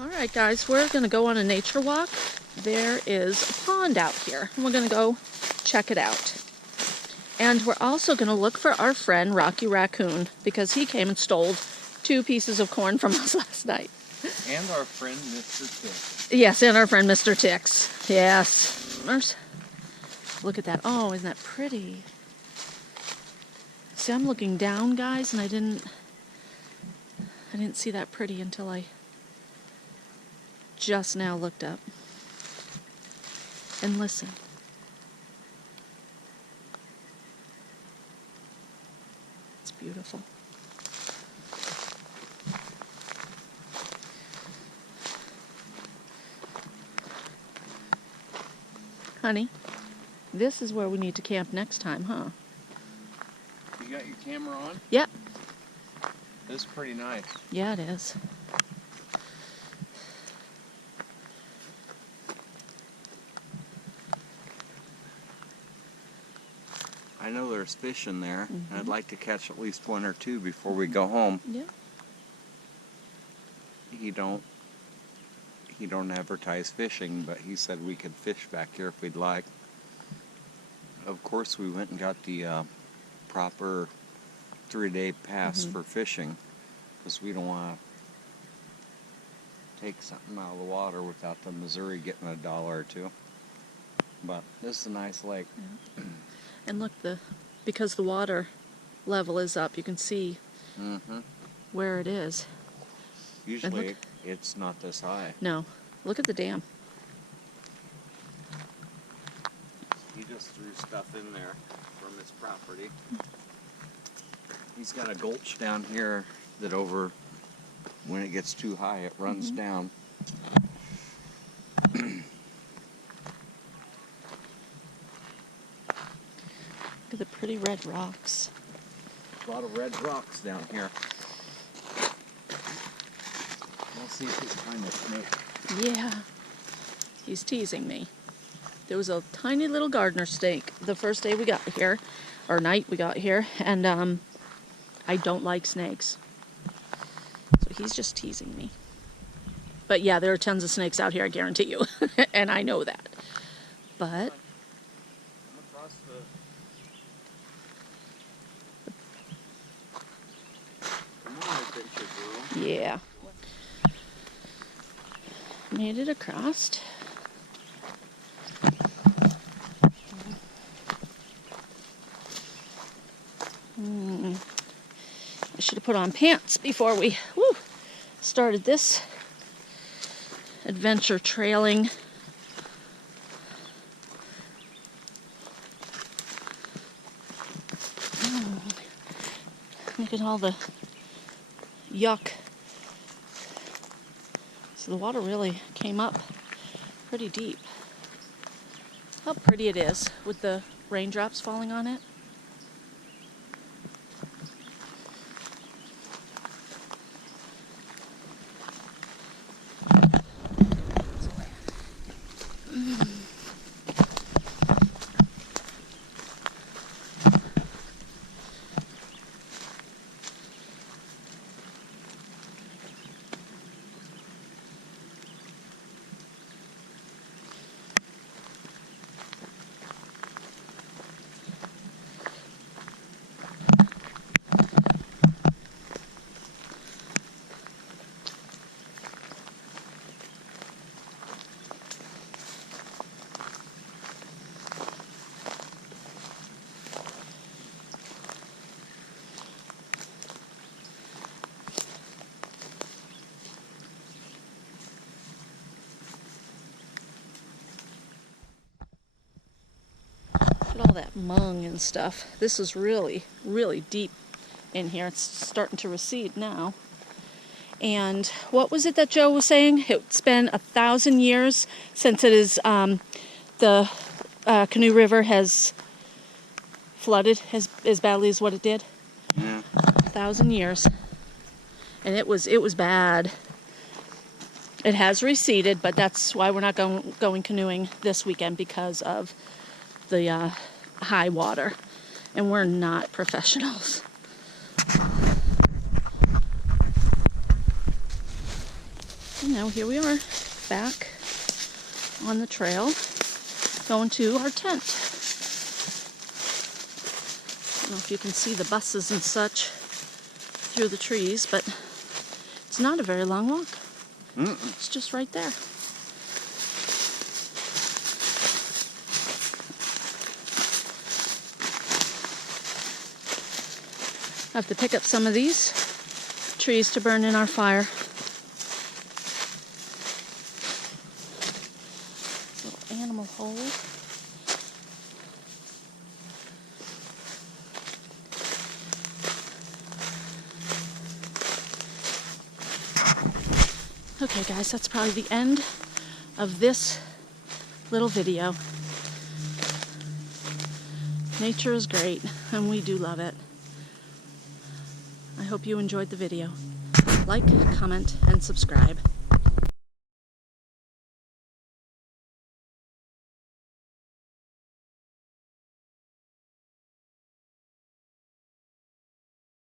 Alright guys, we're going to go on a nature walk. There is a pond out here, and we're going to go check it out. And we're also going to look for our friend Rocky Raccoon, because he came and stole 2 pieces of corn from us last night. And our friend Mr. Tix. Yes, and our friend Mr. Tix. Yes. Look at that. Oh, isn't that pretty? See, I'm looking down, guys, and I didn't see that pretty until I just now looked up. And listen. It's beautiful. Honey, this is where we need to camp next time, huh? You got your camera on? Yep. This is pretty nice. Yeah, it is. I know there's fish in there. I'd like to catch at least 1 or 2 before we go home. Yeah. He don't advertise fishing, but he said we could fish back here if we'd like. Of course, we went and got the proper 3-day pass for fishing, because we don't want to take something out of the water without the Missouri getting $1 or 2. But this is a nice lake. Yeah. And look, because the water level is up, you can see where it is. Usually it's not this high. No. Look at the dam. He just threw stuff in there from his property. He's got a gulch down here that when it gets too high, it runs down. Look at the pretty red rocks. A lot of red rocks down here. We'll see if we can find a snake. Yeah. He's teasing me. There was a tiny little gardener snake the first day we got here, or night we got here, and I don't like snakes. So he's just teasing me. But yeah, there are tons of snakes out here, I guarantee you. And I know that. But yeah. Made it across. I should have put on pants before we started this adventure trailing. Look at all the yuck. So the water really came up pretty deep. How pretty it is with the raindrops falling on it. All that mung and stuff. This is really, really deep in here. It's starting to recede now. And what was it that Joe was saying? It's been 1,000 years since it is the Canoe River has flooded as badly as what it did. Yeah. 1,000 years, and it was bad. It has receded, but that's why we're not going canoeing this weekend, because of the high water, and we're not professionals. now here we are, back on the trail, going to our tent. I don't know if you can see the buses and such through the trees, but it's not a very long walk. It's just right there. I have to pick up some of these trees to burn in our fire. Little animal hole. Okay guys, that's probably the end of this little video. Nature is great, and we do love it. I hope you enjoyed the video. Like, comment, and subscribe.